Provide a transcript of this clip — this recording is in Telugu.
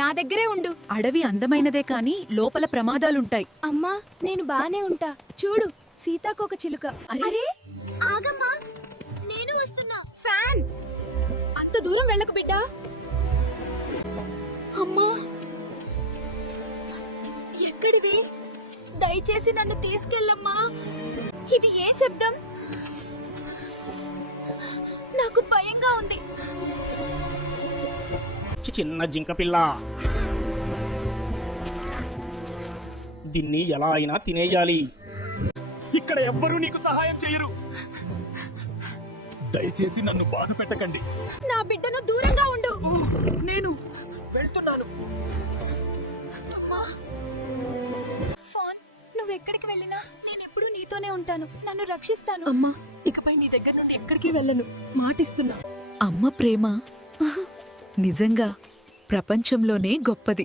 నా దగ్గరే ఉండు. అడవి అందమైనదే కాని లోపల ప్రమాదాలుంటాయి. అమ్మా నేను బానే ఉంటా. చూడు సీతాకోక చిలుక. అరే ఆగమ్మా, నేను వస్తున్నా. ఫ్యాన్, అంత దూరం వెళ్ళకు బిడ్డా. అమ్మా ఎక్కడివి? దయచేసి నన్ను తీసుకెళ్ళమ్మా. ఇది ఏ శబ్దం? నాకు భయంగా ఉంది. చిన్న జింక పిల్ల, దీన్ని ఎలా అయినా తినేయాలి. ఇక్కడ ఎవ్వరూ నీకు సహాయం చేయరు. దయచేసి నన్ను బాధ పెట్టకండి. నా బిడ్డను దూరంగా ఉండు. నేను వెళ్తున్నాను. అమ్మా ఫోన్, నువ్వెక్కడికి వెళ్ళినా నేనెప్పుడూ నీతోనే ఉంటాను. నన్ను రక్షిస్తాను. అమ్మా ఇకపై నీ దగ్గర నుండి ఎక్కడికి వెళ్ళను, మాటిస్తున్నా. అమ్మ ప్రేమ నిజంగా ప్రపంచంలోనే గొప్పది.